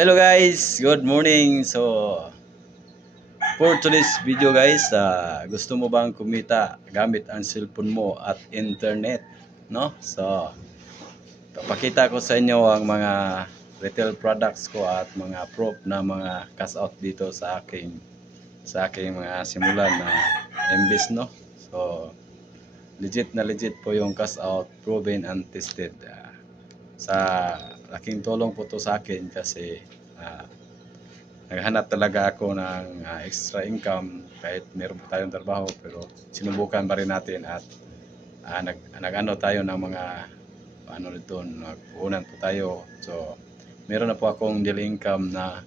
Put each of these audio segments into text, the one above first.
Hello guys, good morning. For today's video guys, gusto mo bang kumita gamit ang cellphone mo at internet, no? Papakita ko sa inyo ang mga retail products ko at mga proof na mga cash out dito sa aking mga simulan na MBS, no? So, legit po yung cash out, proven and tested. Sa laking tulong po to sa akin kasi naghanap talaga ako ng extra income kahit meron pa tayong trabaho, pero sinubukan pa rin natin at nag-ano tayo ng mga ano nito, nagpuhunan po tayo. So meron na po akong daily income na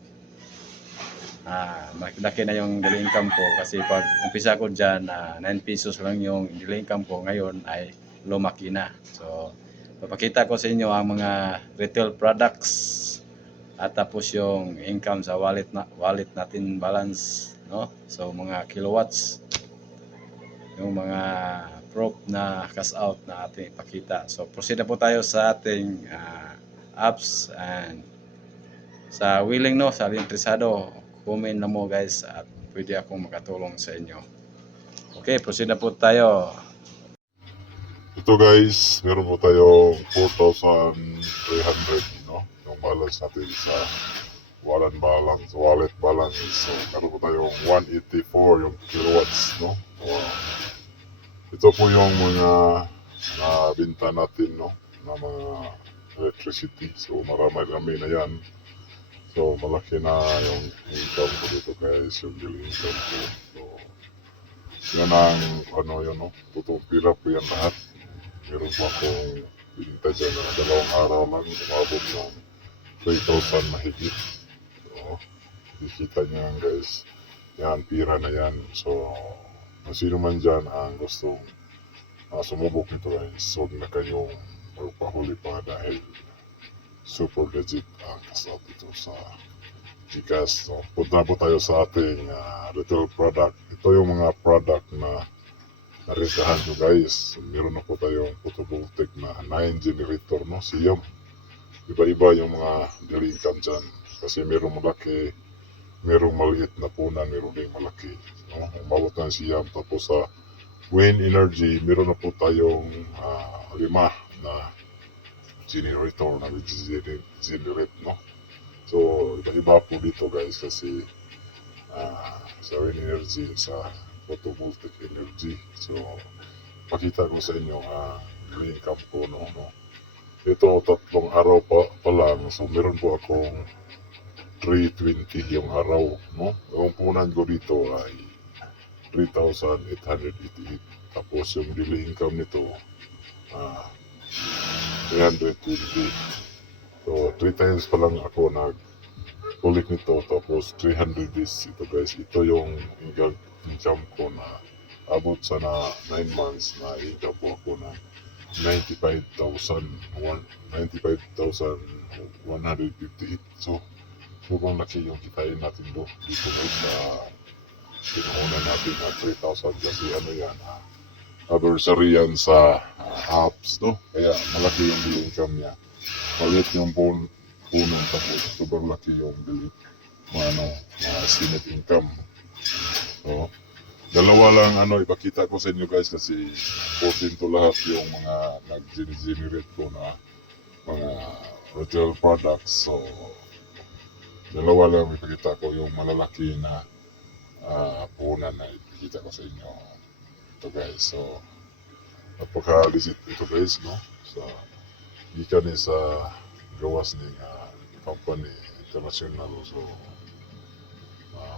malaki na yung daily income ko kasi pag umpisa ko dyan 9 pesos lang yung daily income ko, ngayon ay lumaki na. So papakita ko sa inyo ang mga retail products at tapos yung income sa wallet natin balance, no? So mga kilowatts, yung mga proof na cash out na ating ipakita. So proceed na po tayo sa ating apps, and sa willing, no, sa interesado, comment na mo guys at pwede akong makatulong sa inyo. Okay, proceed na po tayo. Ito guys, meron po tayong 4,300, no? Yung balance natin sa wallet balance. So, meron po tayong 184 yung kilowatts, no? Ito po yung mga nabinta natin, no? Na mga electricity. So, marami na yan. So, malaki na yung income ko dito guys, yung daily income ko. So, yan ang, yun, no? Totoong pira po yan lahat. Meron po akong binta dyan na 2 araw lang, umabot ng 3,000 mahigit. So, ikita nyo yan guys. Yan, pira na yan. So, kung sino man dyan ang gustong sumubok nito guys, huwag na kayong magpahuli pa dahil super legit ang kasat ito sa Gcash. So, punta po tayo sa ating retail product. Ito yung mga product na naritahan nyo guys. Meron na po tayong photovoltaic na 9 generator, no? Siyam. Iba-iba yung mga daily income dyan. Kasi merong malaki, merong maliit na punan, meron ding malaki, no? Umabot ng siyam. Tapos sa wind energy, meron na po tayong 5 na generator na generate, no? So iba-iba po dito guys kasi sa wind energy, sa photovoltaic energy. So, pakita ko sa inyo yung income ko, no? Ito, 3 araw pa lang. So, meron po akong 320 yung araw, no? Yung punan ko dito ay 3,888. Tapos, yung daily income nito, 320. So, 3 times pa lang ako ulit nito, tapos 300 days ito guys. Ito yung income ko na abot sa 9 months na income po ako na 95,158. So, sobrang laki yung kitain natin dito guys sa pinuhunan natin na 3,000 kasi yan, adversary yan sa apps, no? Kaya malaki yung income niya. Maliit yung punong, tapos sobrang laki yung estimate income. So, dalawa lang ipakita ko sa inyo guys kasi 14 to lahat yung mga nag-generate ko na mga retail products. So, dalawa lang ipakita ko yung malalaki na puhunan na ipakita ko sa inyo. Ito guys, so napaka-legit ito guys, no? Gikan ni sa gawas ni company international. So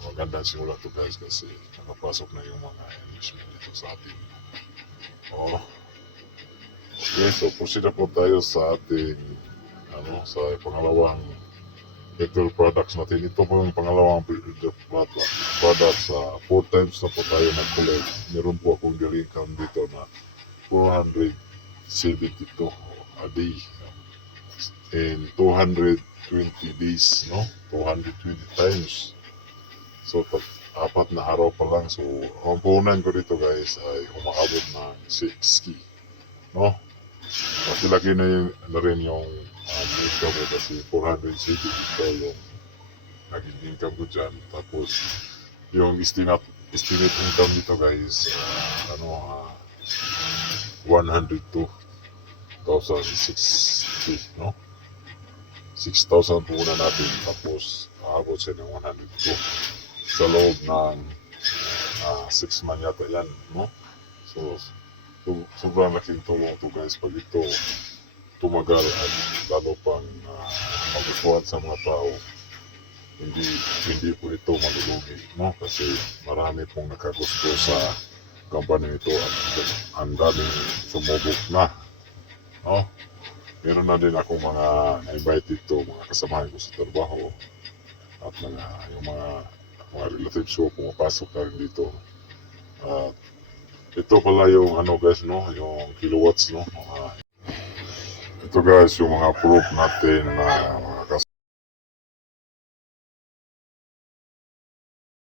magandang simula to guys kasi nakapasok na yung mga investment dito sa atin. Okay, so proceed na po tayo sa ating sa pangalawang retail products natin. Ito po yung pangalawang product. Sa 4 times na po tayo nag-collect. Meron po akong daily income dito na 472 a day in 220 days, no? 220 times. So, 4 na araw pa lang. So, ang puhunan ko dito guys ay umaabot ng 60, no? Kasi laki na rin yung income kasi 470 dito yung naging income ko dyan. Tapos, yung estimate income dito guys, 102,060, no? 6,000 po muna natin, tapos aabot siya ng 102 sa loob ng 6 months yata yan, no? So, sobrang laking tulong to guys pag ito tumagal at lalo pang magustuhan sa mga tao. Hindi po ito malulugi, no? Kasi marami pong nakagusto sa company ito at ang daming sumubok na, no? Meron na din ako mga na-invite dito, mga kasamahan ko sa trabaho at yung mga relatives ko pumapasok na rin dito. At ito pala yung guys, no? Yung kilowatts, no? Ito guys, yung mga proof natin na